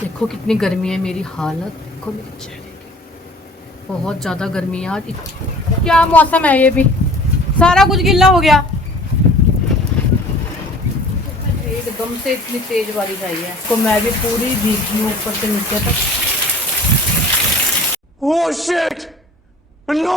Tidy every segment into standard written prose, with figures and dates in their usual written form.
देखो कितनी गर्मी है, मेरी हालत को मेरे चेहरे की। बहुत ज़्यादा गर्मी है आज। क्या मौसम है ये भी, सारा कुछ गीला हो गया। एकदम से इतनी तेज बारिश आई है तो मैं भी पूरी भीगी हूँ ऊपर से नीचे तक। Oh shit! No!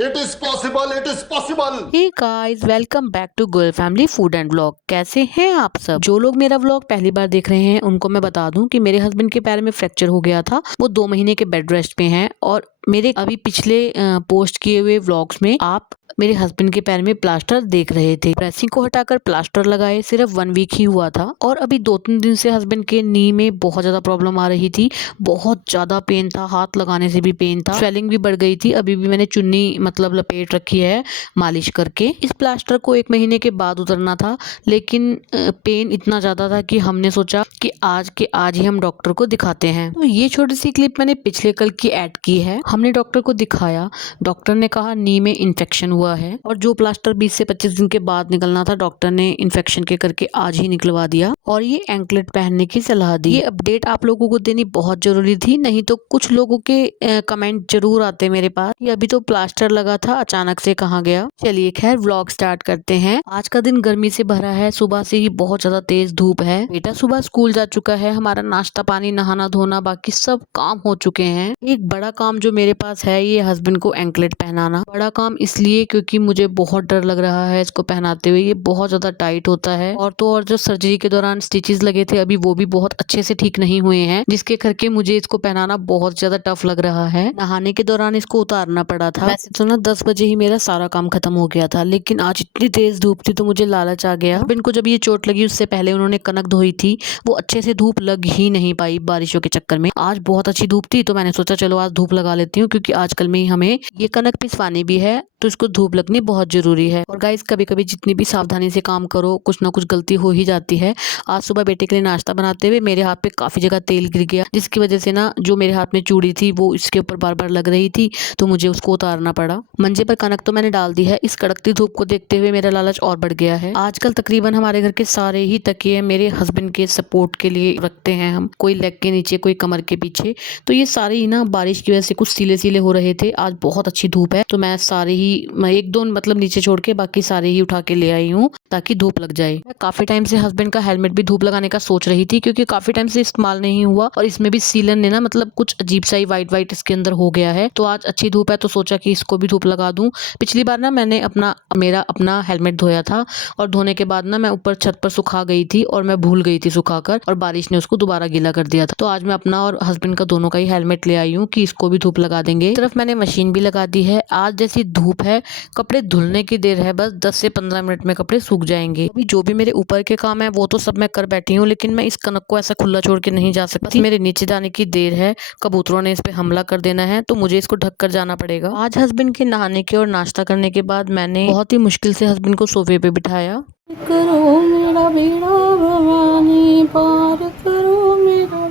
It is possible, it is possible. Hey guys, welcome back to girl family food and vlog. कैसे हैं आप सब? जो लोग मेरा व्लॉग पहली बार देख रहे हैं उनको मैं बता दूं कि मेरे हस्बैंड के पैर में फ्रैक्चर हो गया था। वो 2 महीने के बेड रेस्ट पे हैं और मेरे अभी पिछले पोस्ट किए हुए व्लॉग्स में आप मेरे हस्बैंड के पैर में प्लास्टर देख रहे थे। ड्रेसिंग को हटाकर प्लास्टर लगाए सिर्फ 1 वीक ही हुआ था और अभी 2-3 दिन से हस्बैंड के नी में बहुत ज्यादा प्रॉब्लम आ रही थी। बहुत ज्यादा पेन था, हाथ लगाने से भी पेन था, स्वेलिंग भी बढ़ गई थी। अभी भी मैंने चुन्नी मतलब लपेट रखी है मालिश करके। इस प्लास्टर को 1 महीने के बाद उतरना था, लेकिन पेन इतना ज्यादा था कि हमने सोचा कि आज के आज ही हम डॉक्टर को दिखाते हैं। तो ये छोटी सी क्लिप मैंने पिछले कल की ऐड की है। हमने डॉक्टर को दिखाया, डॉक्टर ने कहा नी में इन्फेक्शन हुआ है और जो प्लास्टर 20 से 25 दिन के बाद निकलना था डॉक्टर ने इन्फेक्शन के करके आज ही निकलवा दिया और ये एंकलेट पहनने की सलाह दी। ये अपडेट आप लोगों को देनी बहुत जरूरी थी, नहीं तो कुछ लोगों के कमेंट जरूर आते मेरे पास कि अभी तो प्लास्टर लगा था अचानक से कहाँ गया। चलिए खैर व्लॉग स्टार्ट करते हैं। आज का दिन गर्मी से भरा है, सुबह से ही बहुत ज्यादा तेज धूप है। बेटा सुबह स्कूल जा चुका है, हमारा नाश्ता पानी नहाना धोना बाकी सब काम हो चुके हैं। एक बड़ा काम जो मेरे पास है ये हस्बैंड को एंकलेट पहनाना। बड़ा काम इसलिए क्योंकि मुझे बहुत डर लग रहा है इसको पहनाते हुए। ये बहुत ज्यादा टाइट होता है और तो और जो सर्जरी के दौरान स्टिचेस लगे थे अभी वो भी बहुत अच्छे से ठीक नहीं हुए हैं, जिसके करके मुझे इसको पहनाना बहुत ज्यादा टफ लग रहा है। नहाने के दौरान इसको उतारना पड़ा था। वैसे तो ना 10 बजे ही मेरा सारा काम खत्म हो गया था, लेकिन आज इतनी तेज धूप थी तो मुझे लालच आ गया। इनको जब ये चोट लगी उससे पहले उन्होंने कनक धोई थी, वो अच्छे से धूप लग ही नहीं पाई बारिशों के चक्कर में। आज बहुत अच्छी धूप थी तो मैंने सोचा चलो आज धूप लगा लेती हूँ, क्योंकि आजकल में ही हमें ये कनक पिसवानी भी है तो इसको धूप लगनी बहुत जरूरी है। और गाइस कभी कभी जितनी भी सावधानी से काम करो कुछ ना कुछ गलती हो ही जाती है। आज सुबह बेटे के लिए नाश्ता बनाते हुए मेरे हाथ पे काफी जगह तेल गिर गया, जिसकी वजह से ना जो मेरे हाथ में चूड़ी थी वो इसके ऊपर बार बार लग रही थी तो मुझे उसको उतारना पड़ा। मंजे पर कनक तो मैंने डाल दी है। इस कड़कती धूप को देखते हुए मेरा लालच और बढ़ गया है। आजकल तकरीबन हमारे घर के सारे ही तकिए मेरे हस्बैंड के सपोर्ट के लिए रखते हैं हम, कोई लेग के नीचे कोई कमर के पीछे। तो ये सारे ही ना बारिश की वजह से कुछ सीले सीले हो रहे थे। आज बहुत अच्छी धूप है तो मैं सारे ही एक दो मतलब नीचे छोड़ के बाकी सारे ही उठा के ले आई हूँ ताकि धूप लग जाए। मैं काफी टाइम से हस्बैंड का हेलमेट भी धूप लगाने का सोच रही थी, क्योंकि काफी टाइम से इस्तेमाल नहीं हुआ और इसमें भी सीलन ने ना मतलब कुछ अजीब सा ही व्हाइट व्हाइट इसके अंदर हो गया है। तो आज अच्छी धूप है तो सोचा कि इसको भी धूप लगा दूं। पिछली बार ना मैंने मेरा अपना हेलमेट धोया था और धोने के बाद ना मैं ऊपर छत पर सुखा गई थी और मैं भूल गई थी सुखाकर और बारिश ने उसको दोबारा गीला कर दिया था। तो आज मैं अपना और हस्बैंड का दोनों का ही हेलमेट ले आई हूँ कि इसको भी धूप लगा देंगे। सिर्फ मैंने मशीन भी लगा दी है। आज जैसी धूप है कपड़े धुलने की देर है, बस 10 से 15 मिनट में कपड़े सूख जाएंगे। अभी जो भी मेरे ऊपर के काम है वो तो सब मैं कर बैठी हूँ, लेकिन मैं इस कनक को ऐसा खुला छोड़ के नहीं जा सकती। मेरे नीचे जाने की देर है, कबूतरों ने इस पे हमला कर देना है तो मुझे इसको ढक कर जाना पड़ेगा। आज हस्बैंड के नहाने के और नाश्ता करने के बाद मैंने बहुत ही मुश्किल से हस्बैंड को सोफे पे बिठाया। करो मेरा बेड़ा भवानी, पार करो मेरा।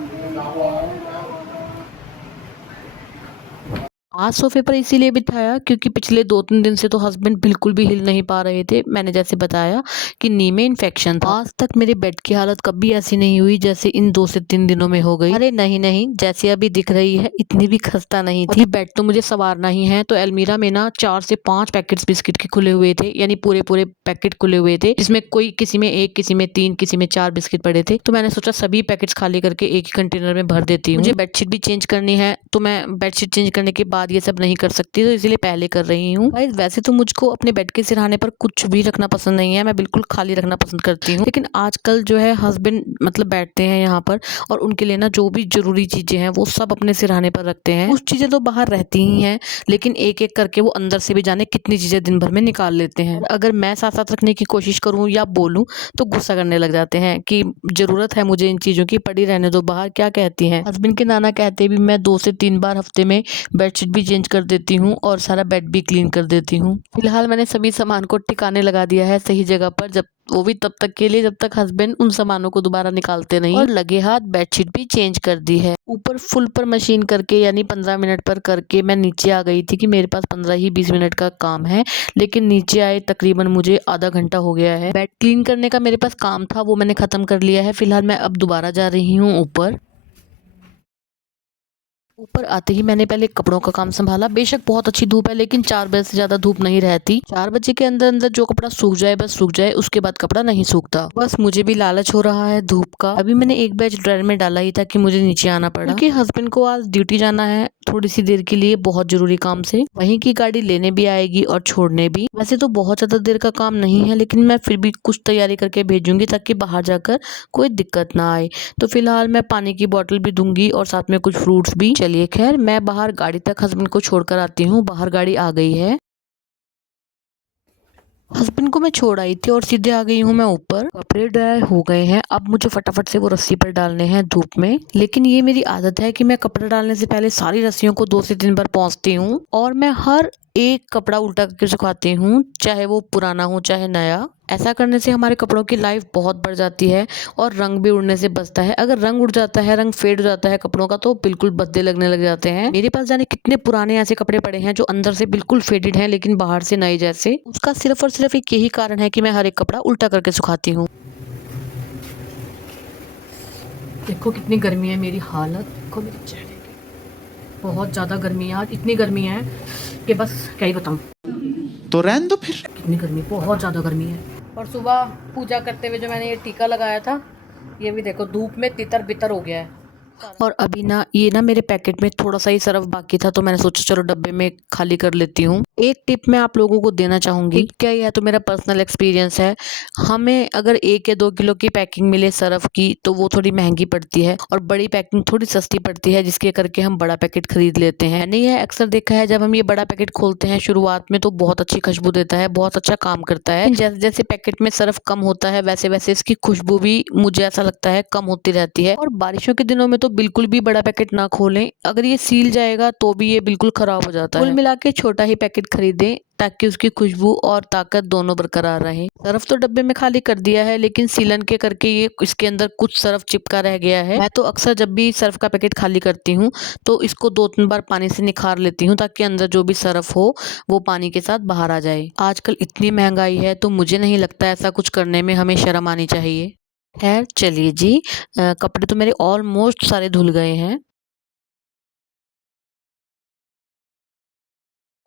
आज सोफे पर इसीलिए बिठाया क्योंकि पिछले 2-3 दिन से तो हस्बैंड बिल्कुल भी हिल नहीं पा रहे थे। मैंने जैसे बताया कि नी में इन्फेक्शन था। आज तक मेरे बेड की हालत कभी ऐसी नहीं हुई जैसे इन 2 से 3 दिनों में हो गई। अरे नहीं नहीं, जैसे अभी दिख रही है इतनी भी खस्ता नहीं थी। बेड तो मुझे संवारना ही है तो अलमीरा में ना 4 से 5 पैकेट्स बिस्किट के खुले हुए थे, यानी पूरे पूरे पैकेट खुले हुए थे, जिसमें कोई किसी में 1 किसी में 3 किसी में 4 बिस्किट पड़े थे। तो मैंने सोचा सभी पैकेट्स खाली करके एक ही कंटेनर में भर देती हूँ। मुझे बेडशीट भी चेंज करनी है तो मैं बेडशीट चेंज करने के बाद ये सब नहीं कर सकती, तो इसलिए पहले कर रही हूँ। वैसे तो मुझको अपने बेड के सिरहाने पर कुछ भी रखना पसंद नहीं है, मैं बिल्कुल खाली रखना पसंद करती हूँ। लेकिन आजकल जो है हस्बैंड मतलब बैठते हैं यहाँ पर और उनके लिए ना जो भी जरूरी चीजें हैं वो सब अपने सिरहाने पर रखते हैं। कुछ चीजें तो बाहर रहती ही हैं, लेकिन एक एक करके वो अंदर से भी जाने कितनी चीजें दिन भर में निकाल लेते हैं। अगर मैं साथ साथ रखने की कोशिश करूँ या बोलूँ तो गुस्सा करने लग जाते हैं कि जरूरत है मुझे इन चीजों की, पड़ी रहने दो बाहर, क्या कहती हैं। हस्बैंड के नाना कहते भी मैं 2 से 3 बार हफ्ते में बेडशीट भी चेंज कर देती हूँ और सारा बेड भी क्लीन कर देती हूँ। फिलहाल मैंने सभी सामान को ठिकाने लगा दिया है सही जगह पर, जब वो भी तब तक के लिए जब तक हस्बैंड उन सामानों को दोबारा निकालते नहीं। और लगे हाथ बेडशीट भी चेंज कर दी है। ऊपर फुल पर मशीन करके यानी 15 मिनट पर करके मैं नीचे आ गई थी कि मेरे पास 15 ही 20 मिनट का काम है, लेकिन नीचे आए तकरीबन मुझे आधा घंटा हो गया है। बेड क्लीन करने का मेरे पास काम था वो मैंने खत्म कर लिया है। फिलहाल मैं अब दोबारा जा रही हूँ ऊपर। ऊपर आते ही मैंने पहले कपड़ों का काम संभाला। बेशक बहुत अच्छी धूप है, लेकिन 4 बजे से ज्यादा धूप नहीं रहती। 4 बजे के अंदर अंदर जो कपड़ा सूख जाए बस सूख जाए, उसके बाद कपड़ा नहीं सूखता। बस मुझे भी लालच हो रहा है धूप का। अभी मैंने एक बैच ड्रायर में डाला ही था कि मुझे नीचे आना पड़ा, क्योंकि हस्बैंड को आज ड्यूटी जाना है थोड़ी सी देर के लिए, बहुत जरूरी काम से। वहीं की गाड़ी लेने भी आएगी और छोड़ने भी। वैसे तो बहुत ज्यादा देर का काम नहीं है, लेकिन मैं फिर भी कुछ तैयारी करके भेजूंगी ताकि बाहर जाकर कोई दिक्कत ना आए। तो फिलहाल मैं पानी की बोतल भी दूंगी और साथ में कुछ फ्रूट्स भी। चलिए खैर, मैं बाहर गाड़ी तक हस्बैंड को छोड़कर आती हूँ। बाहर गाड़ी आ गई है। हस्बैंड को मैं छोड़ आई थी और सीधे आ गई हूँ मैं ऊपर। कपड़े ड्राई हो गए हैं, अब मुझे फटाफट से वो रस्सी पर डालने हैं धूप में। लेकिन ये मेरी आदत है कि मैं कपड़े डालने से पहले सारी रस्सियों को 2 से 3 बार पोंछती हूँ और मैं हर एक कपड़ा उल्टा करके सुखाती हूँ, चाहे वो पुराना हो चाहे नया। ऐसा करने से हमारे कपड़ों की लाइफ बहुत बढ़ जाती है और रंग भी उड़ने से बचता है। अगर रंग उड़ जाता है, रंग फेड हो जाता है कपड़ों का, तो बिल्कुल भद्दे लगने लग जाते हैं। मेरे पास जाने कितने पुराने ऐसे कपड़े पड़े हैं जो अंदर से बिल्कुल फेडेड हैं लेकिन बाहर से नए जैसे। उसका सिर्फ और सिर्फ एक यही कारण है कि मैं हर एक कपड़ा उल्टा करके सुखाती हूँ। देखो कितनी गर्मी है, मेरी हालत देखो मेरे चेहरे की। बहुत ज्यादा गर्मी है आज, इतनी गर्मी है कि बस क्या ही बताऊं। तो रहने दो फिर। कितनी गर्मी, बहुत ज़्यादा गर्मी है। और सुबह पूजा करते हुए जो मैंने ये टीका लगाया था, ये भी देखो धूप में तितर बितर हो गया है। और अभी ना ये ना मेरे पैकेट में थोड़ा सा ही सरफ बाकी था, तो मैंने सोचा चलो डब्बे में खाली कर लेती हूँ। एक टिप मैं आप लोगों को देना चाहूंगी, क्या यह तो मेरा पर्सनल एक्सपीरियंस है। हमें अगर 1 या 2 किलो की पैकिंग मिले सरफ की तो वो थोड़ी महंगी पड़ती है और बड़ी पैकिंग थोड़ी सस्ती पड़ती है, जिसके करके हम बड़ा पैकेट खरीद लेते हैं। मैंने यह अक्सर देखा है, जब हम ये बड़ा पैकेट खोलते हैं शुरुआत में तो बहुत अच्छी खुशबू देता है, बहुत अच्छा काम करता है। जैसे जैसे पैकेट में सरफ कम होता है वैसे वैसे इसकी खुशबू भी मुझे ऐसा लगता है कम होती रहती है। और बारिशों के दिनों में तो बिल्कुल भी बड़ा पैकेट ना खोलें, अगर ये सील जाएगा तो भी ये बिल्कुल खराब हो जाता है। कुल मिला के छोटा ही पैकेट खरीदें ताकि उसकी खुशबू और ताकत दोनों बरकरार रहे। सरफ तो डब्बे में खाली कर दिया है, लेकिन सीलन के करके ये इसके अंदर कुछ सरफ चिपका रह गया है। मैं तो अक्सर जब भी सरफ का पैकेट खाली करती हूँ तो इसको 2-3 बार पानी से निखार लेती हूँ ताकि अंदर जो भी सरफ हो वो पानी के साथ बाहर आ जाए। आजकल इतनी महंगाई है तो मुझे नहीं लगता ऐसा कुछ करने में हमें शर्म आनी चाहिए। खैर चलिए जी, कपड़े तो मेरे ऑलमोस्ट सारे धुल गए हैं।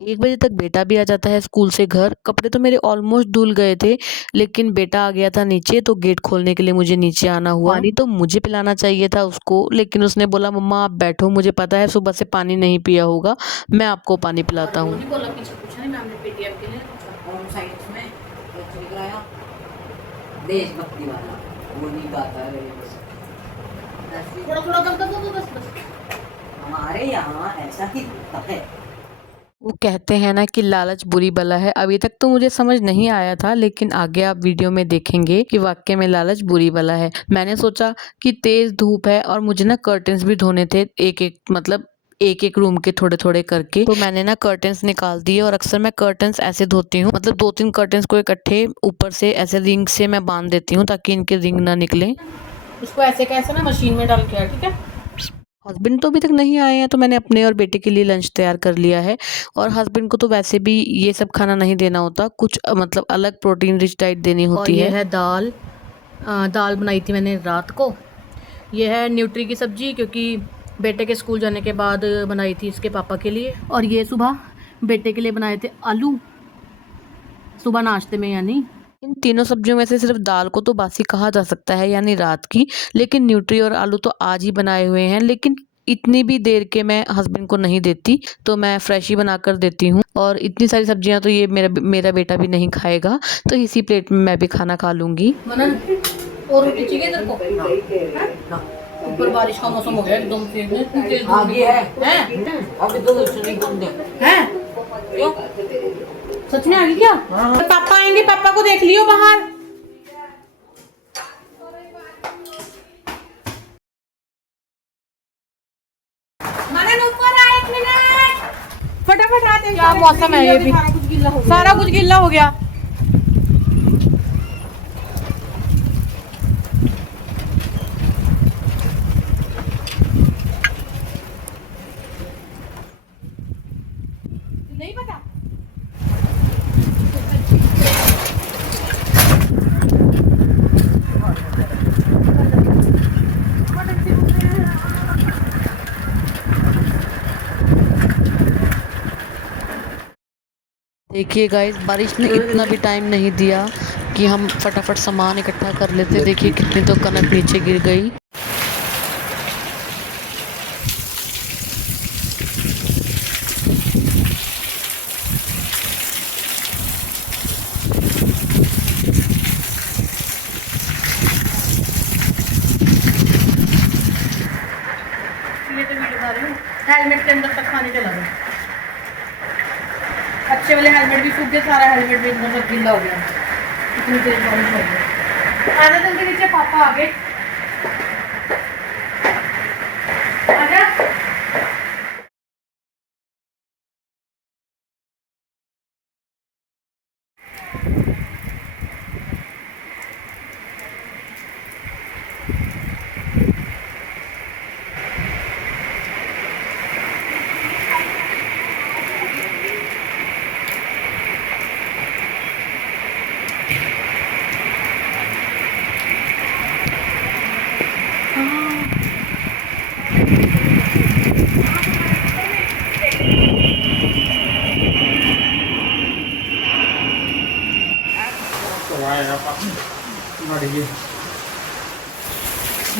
1 बजे तक बेटा भी आ जाता है स्कूल से घर। कपड़े तो मेरे ऑलमोस्ट धुल गए थे, लेकिन बेटा आ गया था नीचे तो गेट खोलने के लिए मुझे नीचे आना हुआ। पानी तो मुझे पिलाना चाहिए था उसको, लेकिन उसने बोला मम्मा आप बैठो, मुझे पता है सुबह से पानी नहीं पिया होगा, मैं आपको पानी पिलाता हूँ। देशभक्ति वाला वो नहीं गाता है, हमारे यहाँ ऐसा ही होता है। वो कहते हैं ना कि लालच बुरी बला है। अभी तक तो मुझे समझ नहीं आया था, लेकिन आगे आप वीडियो में देखेंगे कि वाकई में लालच बुरी बला है। मैंने सोचा कि तेज धूप है और मुझे ना कर्टन्स भी धोने थे, एक एक रूम के थोड़े थोड़े करके। तो मैंने ना कर्टन्स निकाल दिए और अक्सर मैं कर्टन्स ऐसे धोती हूँ, मतलब 2-3 कर्टन्स को इकट्ठे ऊपर से ऐसे रिंग से मैं बांध देती हूँ ताकि इनके रिंग ना निकले। इसको ऐसे कैसे ना मशीन में डाल के, ठीक है। हस्बैंड तो अभी तक नहीं आए हैं, तो मैंने अपने और बेटे के लिए लंच तैयार कर लिया है। और हस्बैंड को तो वैसे भी ये सब खाना नहीं देना होता, कुछ मतलब अलग प्रोटीन रिच डाइट देनी होती है। ये है दाल, दाल बनाई थी मैंने रात को। ये है न्यूट्री की सब्जी, क्योंकि बेटे के स्कूल जाने के बाद बनाई थी इसके पापा के लिए। और ये सुबह बेटे के लिए बनाए थे आलू, सुबह नाश्ते में। यानी इन तीनों सब्जियों में से सिर्फ दाल को तो बासी कहा जा सकता है, यानी रात की, लेकिन न्यूट्री और आलू तो आज ही बनाए हुए हैं। लेकिन इतनी भी देर के मैं हस्बैंड को नहीं देती, तो मैं फ्रेश ही बना कर देती हूँ। और इतनी सारी सब्जियां तो ये मेरा बेटा भी नहीं खाएगा, तो इसी प्लेट में मैं भी खाना खा लूँगी। मनन और रोटी चाहिए तेरे को? ऊपर बारिश का मौसम हो गया एकदम से, तेज धूप है। अभी तो नहीं घूमते हैं? क्यों? सच में आ गई क्या? पापा आएंगे, पापा को देख लियो बाहर। मनन ऊपर आ, 1 मिनट फटाफट आ। क्या मौसम है ये भी, सारा कुछ गिल्ला हो गया। नहीं पता। देखिए गाइस, बारिश ने इतना भी टाइम नहीं दिया कि हम फटाफट सामान इकट्ठा कर लेते। देखिए कितनी तो कनक नीचे गिर गई। ये तो वीडियो बना रही हूँ। हेलमेट के अंदर तक पानी चला गया। अच्छे वाले हेलमेट भी सूख गए, सारा हेलमेट भी अंदर तक गीला हो गया। इतनी तेज बारिश हो गई। आजा जल्दी नीचे, पापा आ गए। आजा।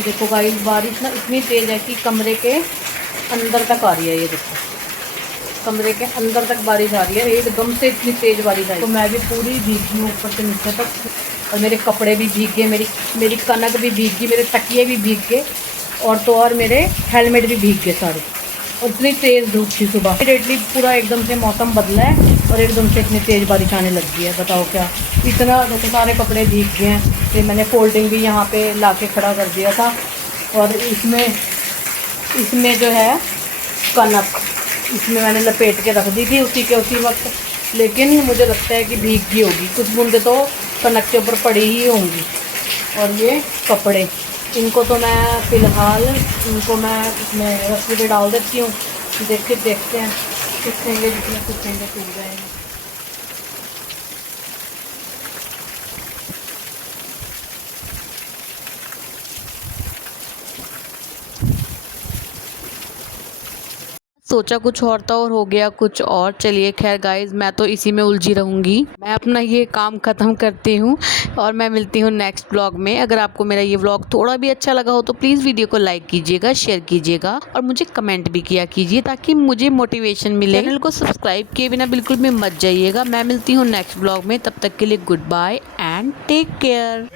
देखो गाइस, बारिश ना इतनी तेज है कि कमरे के अंदर तक आ रही है। ये देखो, कमरे के अंदर तक बारिश आ रही है एकदम से, इतनी तेज बारिश आई। तो मैं भी पूरी भीगी हूँ ऊपर से नीचे तक, और मेरे कपड़े भी भीग गए, मेरी कनक भी भीग गई, मेरे तकिए भी भीग गए, और तो और मेरे हेलमेट भी भीग गए सारे। और इतनी तेज़ धूप थी सुबह, इमीडिएटली पूरा एकदम से मौसम बदला है और एकदम से इतनी तेज़ बारिश आने लग गई है। बताओ क्या, इतना जैसे सारे कपड़े भीग गए हैं। फिर मैंने फोल्डिंग भी यहाँ पे ला के खड़ा कर दिया था, और इसमें जो है कनक, इसमें मैंने लपेट के रख दी थी उसी वक्त। लेकिन मुझे लगता है कि भीग गई होगी, कुछ बूंदे तो कनक के ऊपर पड़ी ही होंगी। और ये कपड़े, इनको तो मैं फ़िलहाल इसमें रस्सी पे डाल देती हूँ। देखते हैं सूखेंगे, जितने सूखेंगे सूख जाएंगे। सोचा कुछ और था और हो गया कुछ और। चलिए खैर गाइज, मैं तो इसी में उलझी रहूँगी। मैं अपना ये काम ख़त्म करती हूँ और मैं मिलती हूँ नेक्स्ट व्लॉग में। अगर आपको मेरा ये व्लॉग थोड़ा भी अच्छा लगा हो तो प्लीज़ वीडियो को लाइक कीजिएगा, शेयर कीजिएगा और मुझे कमेंट भी किया कीजिए ताकि मुझे मोटिवेशन मिले। चैनल को सब्सक्राइब किए बिना बिल्कुल भी मत जाइएगा। मैं मिलती हूँ नेक्स्ट व्लॉग में, तब तक के लिए goodbye and take care.